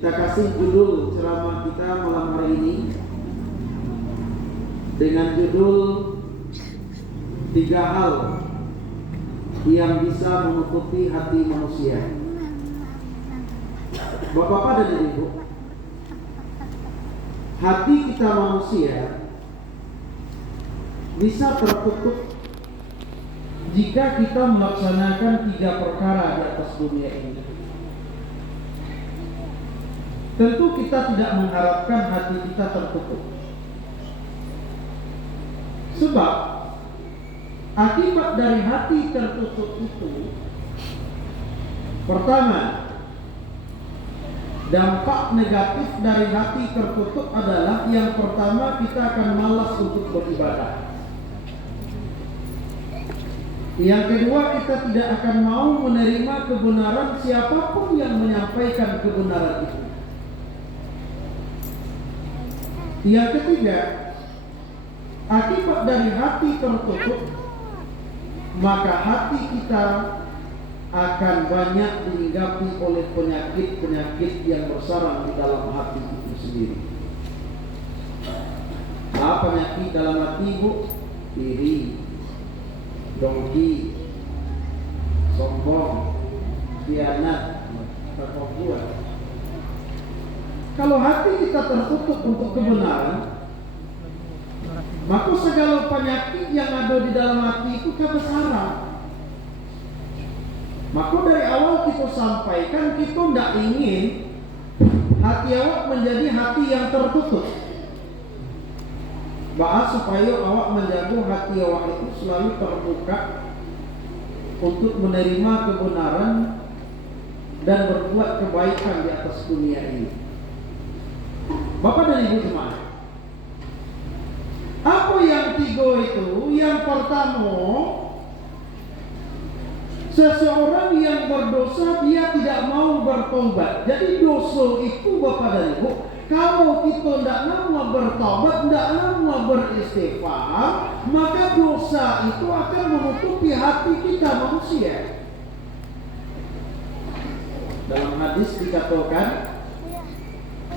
Kita kasih judul ceramah kita malam hari ini dengan judul 3 hal yang bisa menutupi hati manusia. Bapak-bapak dan ibu, hati kita manusia bisa tertutup jika kita melaksanakan 3 perkara di atas dunia ini. Tentu kita tidak mengharapkan hati kita tertutup. Sebab akibat dari hati tertutup itu, pertama, dampak negatif dari hati tertutup adalah yang pertama, kita akan malas untuk beribadah. Yang kedua, kita tidak akan mau menerima kebenaran siapapun yang menyampaikan kebenaran itu. Yang ketiga, akibat dari hati tertutup, maka hati kita akan banyak dihinggapi oleh penyakit-penyakit yang bersarang di dalam hati itu sendiri. Apa penyakit dalam hati, Bu? Iri, dongki, sombong, khianat, perempuan. Kalau hati kita tertutup untuk kebenaran, maka segala penyakit yang ada di dalam hati itu kebesaran. Maka dari awal kita sampaikan, kita tidak ingin hati awak menjadi hati yang tertutup. Bahas supaya awak menjaga hati awak itu selalu terbuka untuk menerima kebenaran dan berbuat kebaikan di atas dunia ini. Bapak dan Ibu jemaat, apa yang 3 itu? Yang pertama, seseorang yang berdosa dia tidak mau bertobat. Jadi dosa itu, Bapak dan Ibu, kalau kita tidak mau bertobat, tidak mau beristighfar, maka dosa itu akan menutupi hati kita manusia. Dalam hadis dikatakan,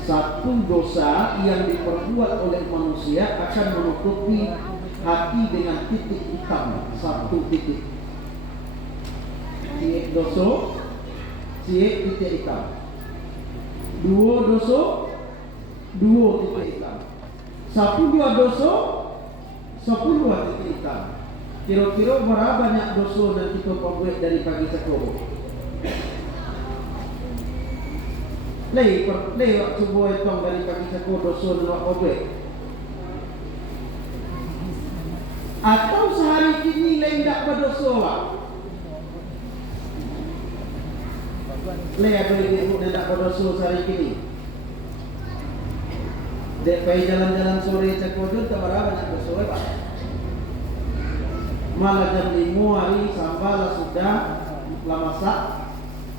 satu dosa yang diperbuat oleh manusia akan menutupi hati dengan titik hitam, 1 titik. Siek dosa, siek titik hitam. 2 dosa, 2 titik hitam. 1-2 dosa, 10 titik hitam. Kira-kira berapa banyak dosa yang kita perbuat dari pagi sekolah? Lewat sebuah hitung dari pagi sekolah dosa dan obek. Atau sehari kini tidak berdosa lah. Ada ibu tidak berdosa sehari kini. Dek pergi jalan-jalan sore sekolah tak berapa banyak dosa Pak. Malah jam 5 hari sambal sudah lah masak,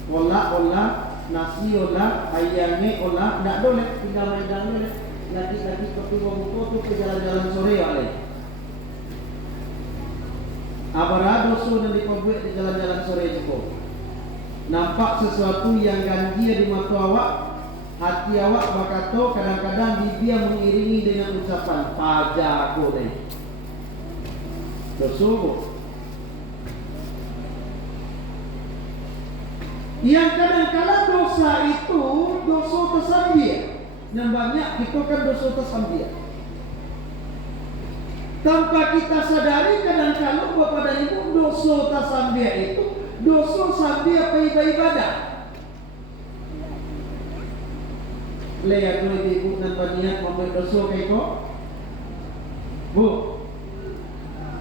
olah nasi olah, ayamnya olah, tidak boleh tinggal main lagi kopi buku tu ke jalan-jalan sore oleh. Apa dosa yang diperbuat di jalan-jalan sore itu? Nampak sesuatu yang ganjil di mata awak, hati awak berkata, kadang-kadang dia mengiringi dengan ucapan pajak aku ni. Dosa bu. Yang kadang-kadang dosa itu dosa tersambil. Yang banyak itu kan dosa tersambil. Tanpa kita sadari, kadang-kadang Bapak dan Ibu, dosa tersambil itu dosa sambil ibadah. Lihat dulu ibu dan baniat membuat dosa kayak kok, Bu.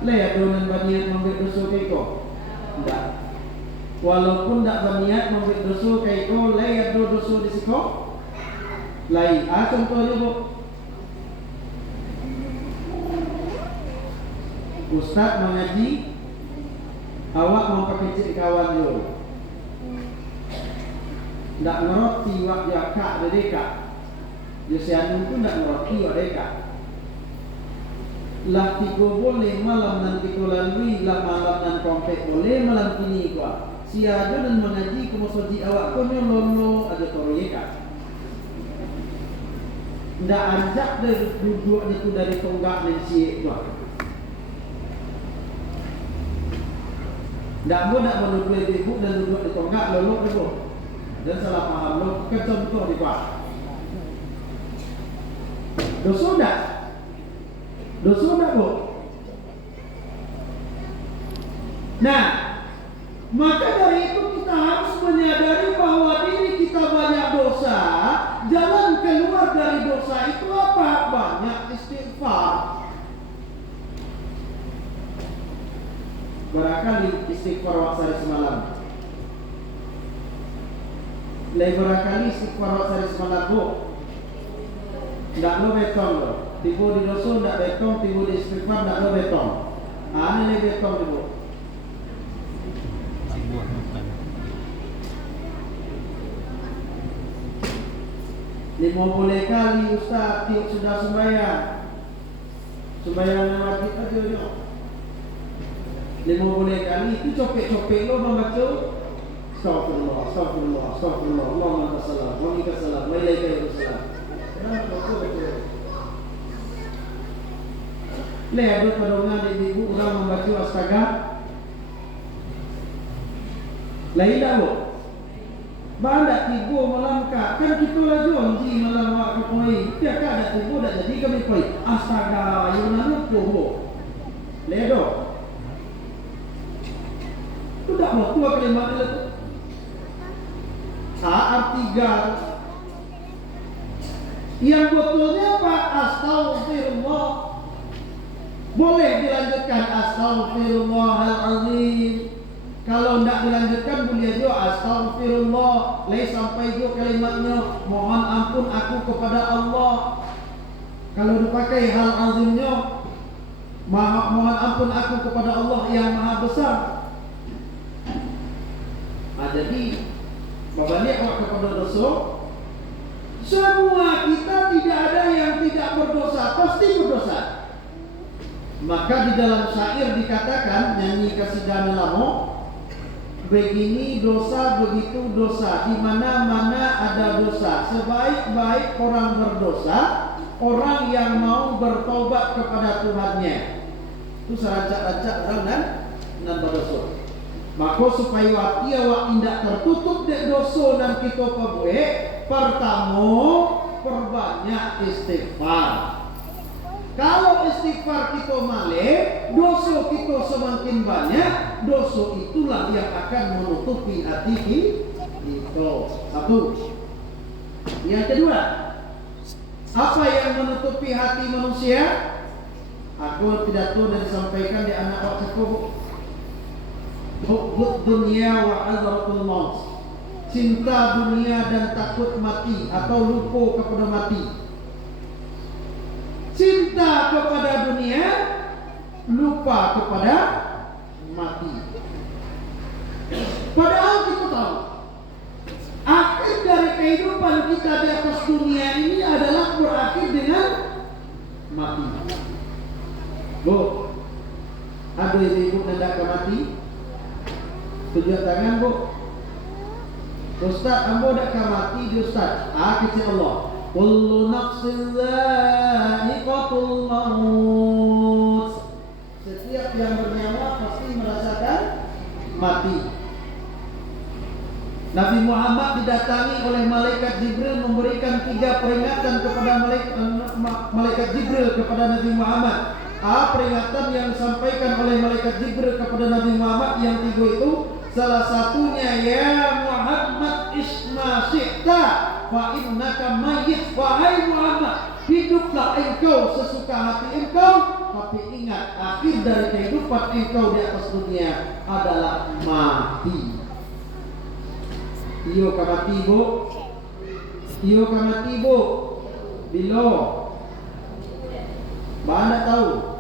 Lihat dulu dan baniat membuat dosa kayak kok, tidak. Walaupun tidak berniat membuat dosa kayak itu, lihat dosa di situ. Lain. Contohnya Bu, Ustaz mengaji, awak memperkecil kawan yo. Tidak ngerti wak jakak dedeka. Josianun pun tidak ngerti wak deka. Lah 3 boleh malam nanti ko lalui, lah malam nan kompet boleh malam kini kuah. Si ajo dan mengaji ke masjid awak ko nyo lono aja torieka. ndak anjak dari duduk itu dari tonggak dan siik tu. Ndak mau nak menuduk ibu dan duduk di tonggak lolok tu. Dan salah paham lo kan contoh di bawah. Dosa ndak? Dosa ndak bu? Nah, maka dari itu kita harus menyadari bahwa diri kita banyak dosa. Jalan keluar dari dosa itu apa? Banyak istighfar. Barangkali istighfar waksari semalam. Barangkali istighfar waksari semalam bu. Ndak lo betong lo. Tiba di dosa ndak betong, tiba di istighfar ndak lo betong. Ini betong bu. Lima boleh kali Ustaz tiap sudah sembahyang nama kita je. 50 kali itu copek-copek lo membaca Astagfirullah, Astagfirullah, Astagfirullah, Allahumma salam, wa minka salam, wa ilaika salam. Ada pedongan di ibu orang membaca astaga. Lain dah lo. Bandak tiba malam kak, kan kita lah jonji malam wak kepoi. Dia kak ada tiba dah jadi kami kepoi. Astaga, yang mana poho. Ledo. Tu dah mau tua kalimat dia tu. Artiga. Yang betulnya apa? Astagfirullah. Boleh dilanjutkan Astaghfirullahalazim. Kalau tidak dilanjutkan boleh juga Astaghfirullah. Lai sampai juga kalimatnya mohon ampun aku kepada Allah. Kalau dipakai hal azimnya mohon ampun aku kepada Allah yang maha besar. Jadi berbalik kepada dosa. Semua kita tidak ada yang tidak berdosa, pasti berdosa. Maka di dalam syair dikatakan, nyanyi kasidana lamo, begini dosa, begitu dosa, di mana-mana ada dosa. Sebaik-baik orang berdosa, orang yang mau bertobat kepada Tuhannya. Itu serancak-rancak orang dan berdosa. Maka supaya wati awak tidak tertutup dek dosa dan kita perbuat, pertama perbanyak istighfar. Kalau istighfar kita malih, dosa kita semakin banyak, dosa itulah yang akan menutupi hati kita. Satu. Yang kedua, apa yang menutupi hati manusia? Aku tidak tahu dan disampaikan di anak waktuku. Hubbud dunia wa azratul maut. Cinta dunia dan takut mati atau lupa kepada mati. Cinta kepada dunia, lupa kepada mati. Padahal kita tahu akhir dari kehidupan kita di atas dunia ini adalah berakhir dengan mati. Bu, ada ibu hendak ke mati? Tujuan tangan bu. Ustaz, ambo nak mati di Ustaz. Kata Allah, kullu nafsin dha'iqatul maut. Setiap yang bernyawa pasti merasakan mati. Nabi Muhammad didatangi oleh malaikat Jibril memberikan 3 peringatan kepada malaikat Jibril kepada Nabi Muhammad. Peringatan yang disampaikan oleh malaikat Jibril kepada Nabi Muhammad yang 3 itu, salah satunya, ya Muhammad isma syi'ta fa innaka mayyit. Wahai Muhammad, hiduplah engkau sesuka hati engkau, tapi ingat akhir dari kehidupan engkau di atas dunia adalah mati. Iyo ka mati bu? Iyo ka mati bu? Bilo. Mana tahu?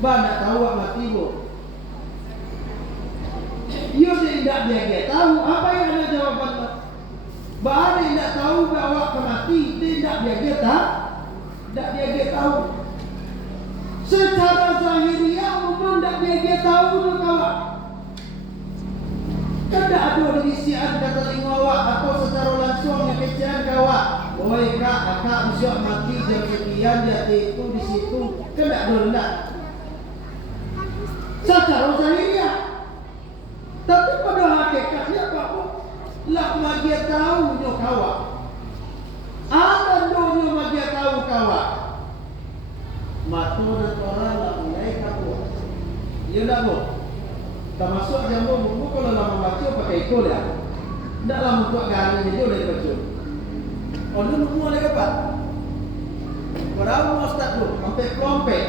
Banyak tahu awak mati bu. Ia tidak dia tahu apa yang ada jawaban. Banyak tidak tahu bahwa mati tidak dia tak. Tidak dia tahu. Secara zahiriah umum tidak dia tahu kawan. Tidak ada di sian kata lingua awak atau secara langsung sekian jati itu di situ kena rendah. Secara zahiriyah. Tapi pada hakikatnya Pak Bu, lah magia tahu nyo kawa. Ada nyo magia tahu kawa. Matu dan orang lah mulai kaku. Iya tak Bu? Termasuk jambu bumbu kalau lama baca pakai ikut ya. Tidak lama untuk gani je dari baca. Oh lu nunggu oleh apa? Berapa ustaz tu? Sampai kelompek.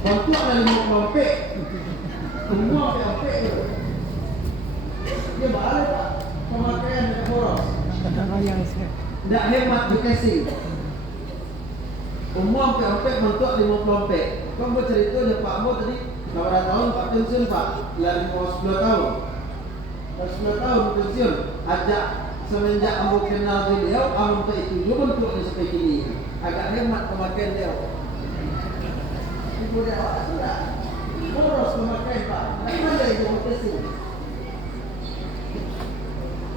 Kontuk dari mau kelompek. Semua sampai tu. Dia balik Pak. Pemakaian dekat boros. Tak hemat tu casing. Umum sampai kontuk 50 kelompek. Kau bercerita je Pak Mo tadi. Berapa tahun Pak pensiun Pak? Lari mau 10 tahun. 10 tahun pensiun. Ajak semenjak aku kenal beliau, aku tak itu juga bentuknya seperti ini. Agak hemat pemakaian dia. Ibu dia awak sudah boros pemakaian Pak. Tapi mana itu pensiun?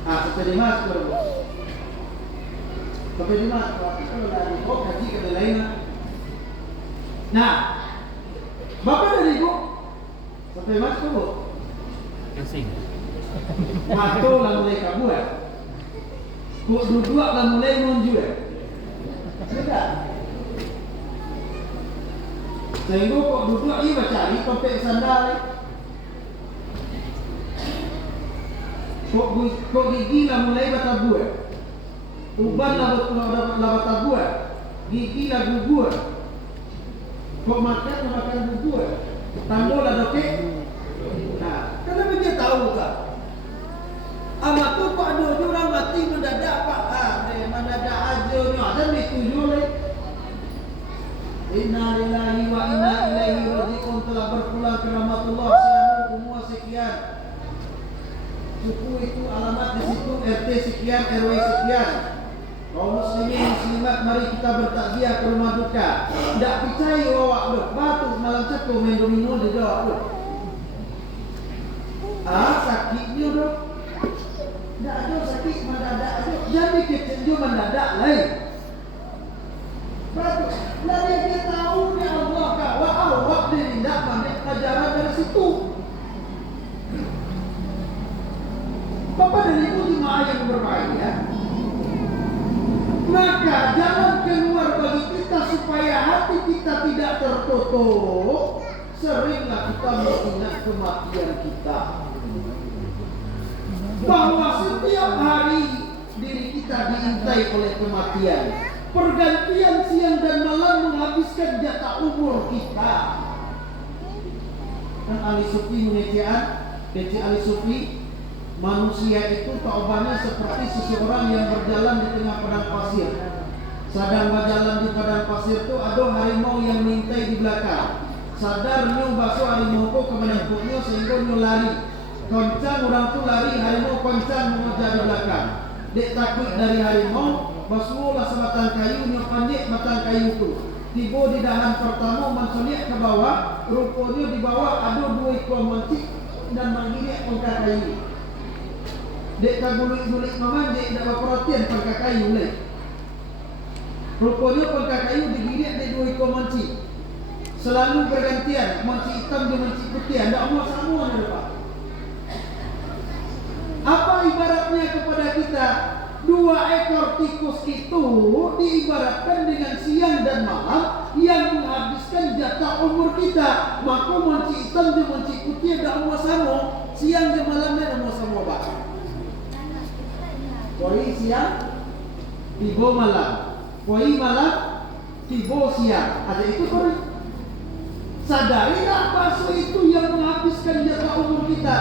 Seperti mas kalau seperti mas kalau lari kok haji ke lain. Nah, Bapak dari Ibu sampai mas tu Pusing. Matu lah mulai kabur. Kok duduk lah mulai menunjuk. Sudah. Sehingga kok duduk ini cari topik sandal. Kok gigi lah mulai batabur. Uban lah batabur. Gigi lah gugur. Kok makan gugur. Tandul lah dokek. Nah, kenapa dia tahu tak? Amat tu Pak ada orang mati mendadak Pak. Mendadak aja ni. Ada ni tujuh ni. Inna lillahi wa inna ilaihi raji'un telah berpulang ke rahmatullah. Sianu umur sekian. Suku itu alamat di situ RT sekian, RW sekian. Kaum muslimin muslimat mari kita bertakziah ke rumah duka. Tak percaya awak tu. Batuk malam cepu main domino di jawab tu. Sakitnya tu. Tak ada sakit mendadak tu. Jadi kecenju mendadak lain. Batuk. Lalu dia tahu ni Allah kawa awak dia tidak ambil ajaran dari situ. Bapak dan Ibu jemaah yang berbahagia. Maka jalan keluar bagi kita supaya hati kita tidak tertutup. Seringlah kita mengingat kematian kita. Bahwa setiap hari diri kita diintai oleh kematian. Pergantian siang dan malam menghabiskan jatah umur kita. Dan Ali Sufi mengecean, kece Ali Sufi, manusia itu taubannya seperti seseorang yang berjalan di tengah padang pasir. Sedang berjalan di padang pasir itu ada harimau yang mengintai di belakang. Sadar nyu basuh harimau ko ke menempuknya sehingga nyu lari. Koncang orang tu lari, harimau koncang mengejar di belakang. Dek takut dari harimau, basuhlah sebatang kayu, nyu pandek batang kayu tu. Tiba di dahan pertama mensuliak ke bawah, rupanya di bawah ada dua ekor mancik dan menggigit pangkal kayu. Dek tak gulik-gulik maman, dek tak berperhatian pangkal kayu leh. Rupanya pangkal kayu digigit di dua ekor mancik. Selalu bergantian, mancik hitam dan mancik putih. Tidak mau sama ni Pak. Apa ibaratnya kepada kita? Dua ekor tikus itu diibaratkan dengan siang dan malam yang menghabiskan jatah umur kita. Maka mancik hitam dan mancik putih tidak mau sama. Siang dan malamnya tidak mau sama Pak. Koi siang, tiba malam. Koi malam, tiba siang. Ada itu koi. Sadari tak basuh itu yang menghabiskan jatah umur kita.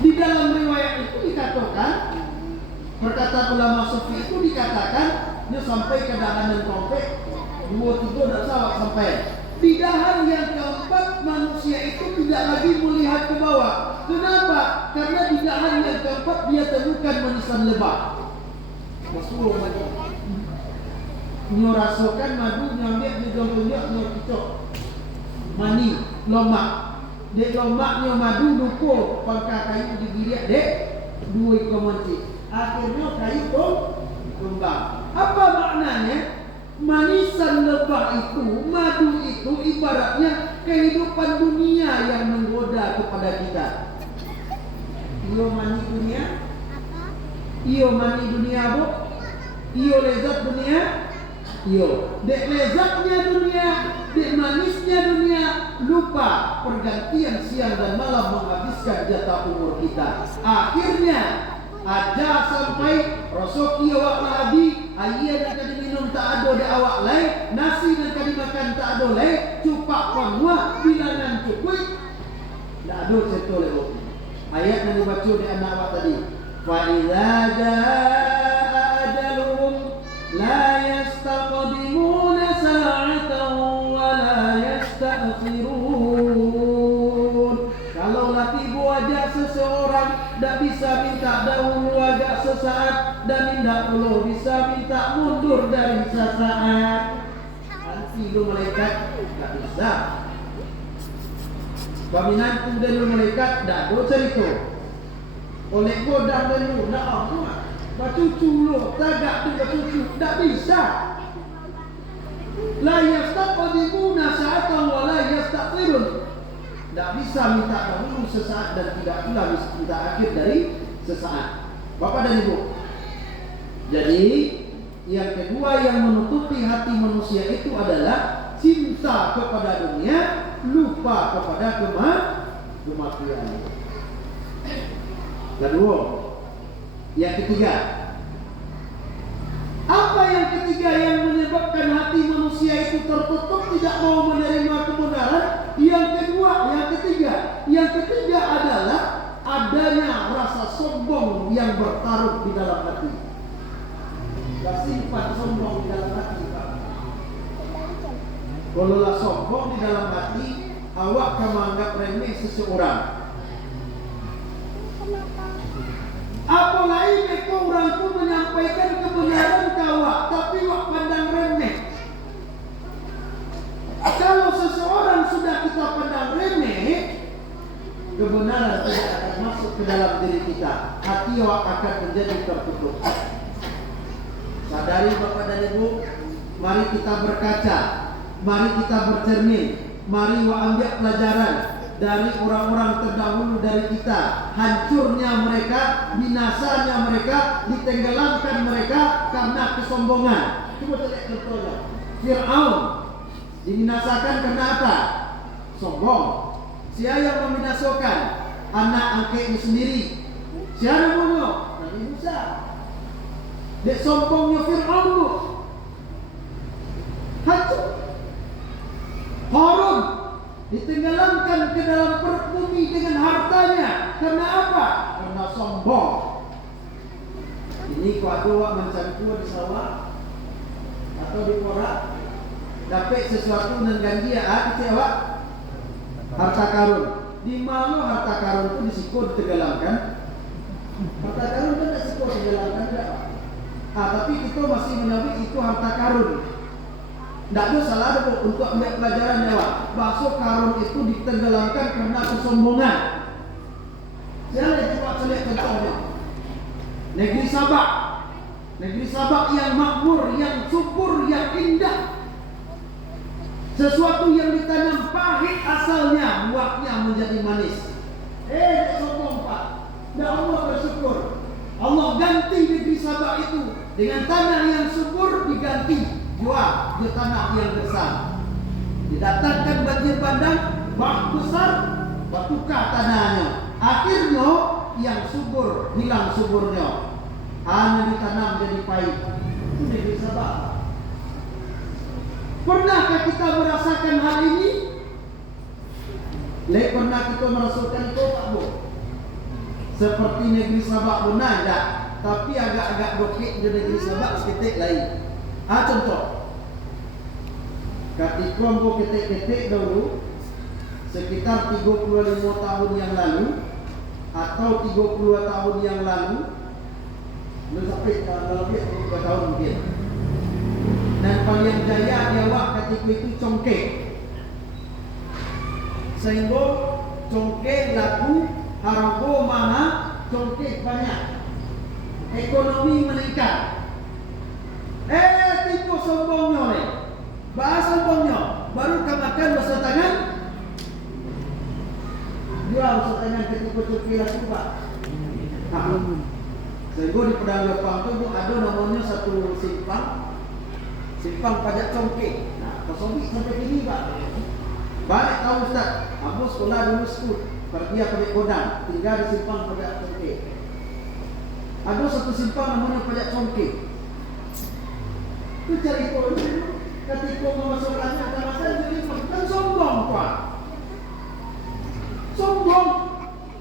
Di dalam riwayat itu dikatakan, perkataan ulama sufi itu dikatakan, dia sampai ke dahan dan trompet, 2-3 tak salah sampai. Di dahan yang keempat manusia itu tidak lagi melihat ke bawah. Kenapa? Karena di dahan yang keempat dia temukan manisan lebah. Masuk madu. Nyo rasakan madu, nyo lihat, nyo jomponyak, nyo kicok. Mani, lomak. Dek lomaknya madu duko pangkal kayu digiriak dek 2 ekor mancik. Akhirnya kayu tu kembang. Apa maknanya? Manisan lebah itu, madu itu ibaratnya kehidupan dunia yang menggoda kepada kita. Iyo mani dunia? Iyo mani dunia bu? Iyo lezat dunia? Iyo. Dek lezatnya dunia, dek manisnya dunia, lupa pergantian siang dan malam menghabiskan jatah umur kita. Akhirnya aja sampai rosok iya wak labi, ayah dan kadi minum tak ada de awak lai, nasi dan kadi makan tak ada lai, cupak pangwa bilangan cukui, tak ada cerita lewat. Ayat yang dibaca di anak awak tadi. Fa idza jaa ajaluhum la yastaqdimuna sa'atan wa la yasta'khirun. Kalau tiba aja seseorang tak bisa minta dahulu agak sesaat dan tidak perlu bisa minta mundur dari sesaat. Nanti lu malaikat tak bisa. Paminantu dan lu malaikat tak ada cerita. Oleh godang dan lu nak apa? Bacucu lu tagak tu bacucu tak bisa. La yastaqdimuna sa'atan wa la yasta'khirun. Tak bisa minta dahulu sesaat dan tidak pula minta akhir dari sesaat. Bapak dan Ibu. Jadi yang kedua yang menutupi hati manusia itu adalah cinta kepada dunia, lupa kepada kematian. Kedua, yang ketiga. Apa yang ketiga yang menyebabkan hati manusia itu tertutup tidak mau menerima kebenaran? Yang ketiga adalah adanya rasa sombong yang bertaruh di dalam hati. Simpan sombong di dalam hati, Pak. Kalau lah sombong di dalam hati, awak akan menganggap remeh seseorang. Apalagi mereka orang itu menyampaikan kebenaran kawak, tapi wak pandang remeh. Kalau seseorang sudah kita pandang remeh, kebenaran tidak akan masuk ke dalam diri kita. Hati awak akan menjadi tertutup. Sadari Bapak dan Ibu, mari kita berkaca, mari kita bercermin, mari ambil pelajaran dari orang-orang terdahulu dari kita. Hancurnya mereka, binasanya mereka, ditenggelamkan mereka karena kesombongan. Coba lihat contohnya. Fir'aun dibinasakan karena apa? Sombong. Siapa yang membinasakan? Anak angkatnya sendiri. Siapa yang bunuh? Nabi Musa. Dek sombongnya Fir'aun tu hancur. Harun ditenggelamkan ke dalam perut bumi dengan hartanya. Karena apa? Karena sombong. Ini kau ada wak mencangkul di sawah atau di korak, dapat sesuatu dan ganti kecewa. Harta karun. Di mana harta karun itu disikut ditenggelamkan? Harta karun kan tak sikut ditenggelamkan tidak? Tapi kita masih menawi itu harta karun. Tak ada salah ada untuk ambil pelajaran Jawa. Bakso karun itu ditenggelamkan karena kesombongan. Jangan coba lihat contohnya. Negeri Sabak. Negeri Sabak yang makmur, yang subur, yang indah. Sesuatu yang ditanam pahit asalnya, buahnya menjadi manis. Sombong Pak. Dan Allah bersyukur. Allah ganti negeri Sabak itu dengan tanah yang subur, diganti jua di tanah yang besar. Didatangkan banjir bandang, bah besar, batukar tanahnya. Akhirnya yang subur hilang suburnya. Hanya ditanam jadi pahit. Itu negeri Sabak. Pernahkah kita merasakan hal ini? Pernah kita merasakan itu tak Bu? Seperti negeri Sabak benar tak? Tapi agak-agak dokik di negeri Sabak seketik lain. Contoh. Ketika ambo ketik-ketik dahulu sekitar 35 tahun yang lalu atau 32 tahun yang lalu, belum sampai lebih 2 tahun mungkin. Dan paling jaya Jawa ketika itu congkek. Sehingga congkek laku, harga mahal, congkek banyak. Ekonomi meningkat. cukup lah juga. Sehingga di Padang Jepang itu ada namanya satu simpang pajak congke. Nah, kosong sampai kini Pak. Balik tahu Ustaz, aku sekolah dulu skut, pergi pakai kodam, tinggal di simpang pajak congke. Ada satu simpang namanya pajak congke. Itu cari kau ketika memasukkannya ke masa jadi kan sombong Pak. Sombong.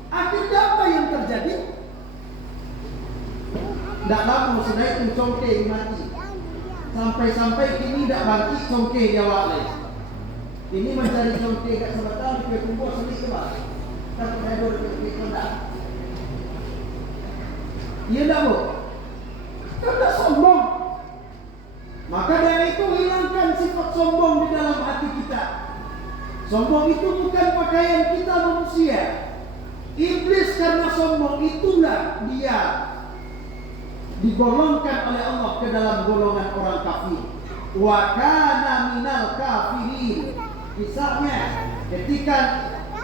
Akhirnya apa yang terjadi? Tidak lama sudah itu congke mati. Sampai kini tidak bangkit congke jawab lagi. Ini mencari congke kat sebatang di kumpul sedikit Pak. Tak ada di kondak. Iya tak Bu? Tidak sombong. Maka dari itu hilangkan sifat sombong di dalam hati kita. Sombong itu bukan pakaian kita manusia. Iblis karena sombong itulah dia digolongkan oleh Allah ke dalam golongan orang kafir. Wa kana minal kafirin. Kisahnya ketika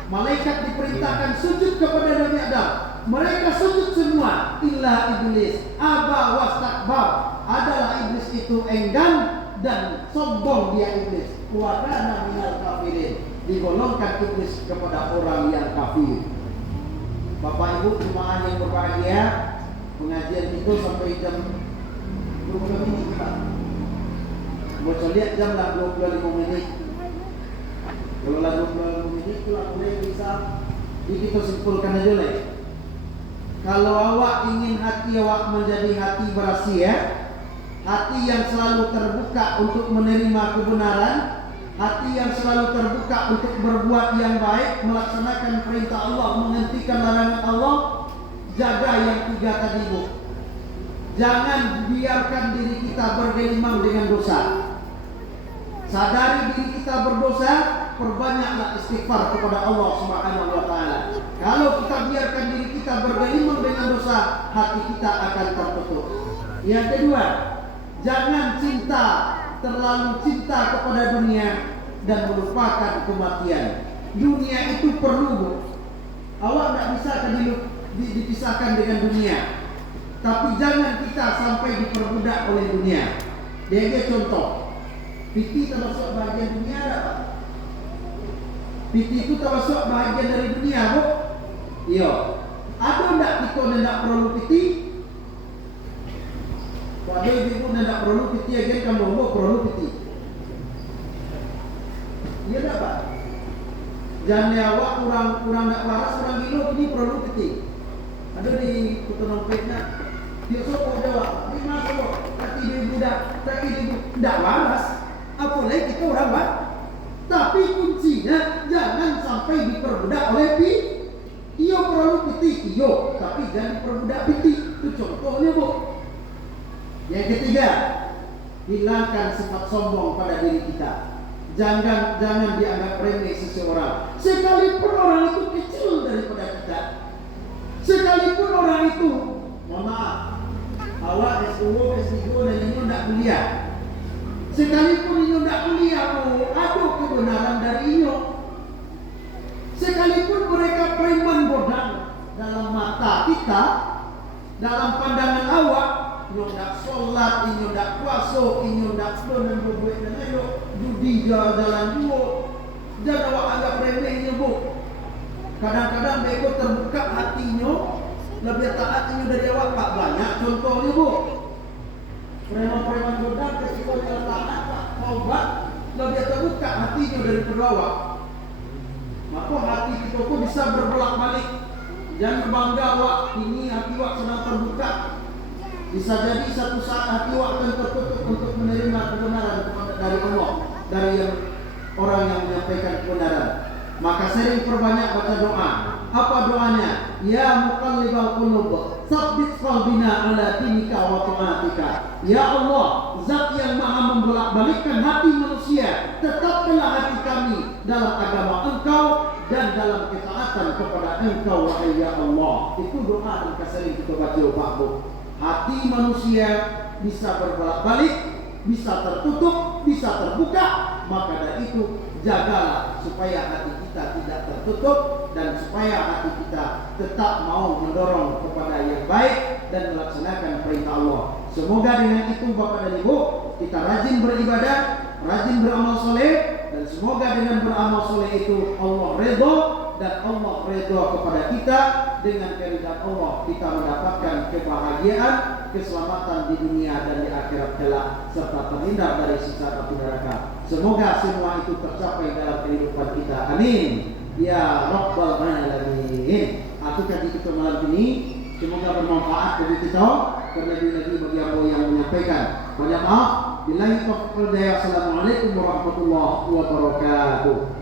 malaikat diperintahkan sujud kepada Nabi Adam, mereka sujud semua illa iblis aba wastakbar. Adalah iblis itu enggan dan sombong dia iblis. Wa kana minal kafirin. Digolongkan iblis kepada orang yang kafir. Bapak Ibu jemaah yang berbahagia, pengajian itu sampai jam 20 menit Pak. Mau lihat jam lah 25 menit. Kalau lah 25 menit itu lah boleh bisa. Jadi kita simpulkan aja lah. Kalau awak ingin hati awak menjadi hati berhasil, hati yang selalu terbuka untuk menerima kebenaran, hati yang selalu terbuka untuk berbuat yang baik, melaksanakan perintah Allah, menghentikan larangan Allah, jaga yang 3 tadi Bu. Jangan biarkan diri kita bergelimang dengan dosa. Sadari diri kita berdosa, perbanyaklah istighfar kepada Allah Subhanahu wa taala. Kalau kita biarkan diri kita bergelimang dengan dosa, hati kita akan tertutup. Yang kedua, jangan terlalu cinta kepada dunia dan melupakan kematian. Dunia itu perlu Bu. Awak tidak bisa dipisahkan dengan dunia. Tapi jangan kita sampai diperbudak oleh dunia. Dia contoh. Piti termasuk bahagian dunia ada Pak? Piti itu termasuk bahagian dari dunia Bu? Iya. Ada tidak kita tidak perlu piti? Kalau ibu tidak perlu piti, agen kamu perlu piti. Iya tak Pak? Jangan awak kurang nak waras, kurang gilo, ini perlu piti. Ada di kutu nompetnya. Dia sokong jawab, di mana kok? Tapi dia budak, tapi dia tidak waras. Apalagi kita orang Pak. Tapi kuncinya jangan sampai diperbudak oleh pi. Iyo perlu piti, iyo, tapi jangan diperbudak piti. Itu contohnya Bu. Yang ketiga, hilangkan sifat sombong pada diri kita. Jangan dianggap remeh seseorang. Sekalipun orang itu kecil daripada kita. Sekalipun orang itu, mohon maaf, awak S2, S3 dan ini tidak kuliah. Sekalipun ini tidak kuliah, ada kebenaran dari ini. Sekalipun mereka preman bodang dalam mata kita, dalam pandangan awak, ini tidak sholat, ini tidak puasa, ini tidak dan berbuat dan ayo judi jalan dua, dan awak anggap remehnya Bu. Kadang-kadang mereka terbuka hatinya, lebih taatnya dari awak Pak. Banyak contohnya Bu. Preman-preman bodang ketika dia taat Pak, taubat, lebih terbuka hatinya dari awak. Maka hati kita pun bisa berbelak-balik. Jangan bangga awak, ini hati awak sedang terbuka. Bisa jadi satu saat hati awak akan tertutup untuk menerima kebenaran dari Allah, dari orang yang menyampaikan kebenaran. Maka sering perbanyak baca doa. Apa doanya? Ya muqallibal qulub, tsabbit qalbina ala dinika wa ta'atika. Ya Allah, Zat yang Maha membolak-balikkan hati manusia, tetapkanlah hati kami dalam agama Engkau dan dalam ketaatan kepada Engkau wahai ya Allah. Itu doa yang sering kita baca Pak Bu. Hati manusia bisa berbolak-balik, bisa tertutup, bisa terbuka. Maka dari itu jagalah supaya hati kita tidak tertutup dan supaya hati kita tetap mau mendorong kepada yang baik dan melaksanakan perintah Allah. Semoga dengan itu Bapak dan Ibu kita rajin beribadah, rajin beramal soleh, dan semoga dengan beramal soleh itu Allah redha dan Allah redha kepada kita. Dengan keridhaan Allah kita mendapatkan kebahagiaan, keselamatan di dunia dan di akhirat kelak, serta terhindar dari siksa api neraka. Semoga semua itu tercapai dalam kehidupan kita. Amin ya rabbal alamin. Aku kaji kita malam ini semoga bermanfaat bagi kita. Terlebih-lebih bagi apa yang menyampaikan. Banyak maaf. Billahi taufiq wal hidayah. Assalamualaikum warahmatullahi wabarakatuh.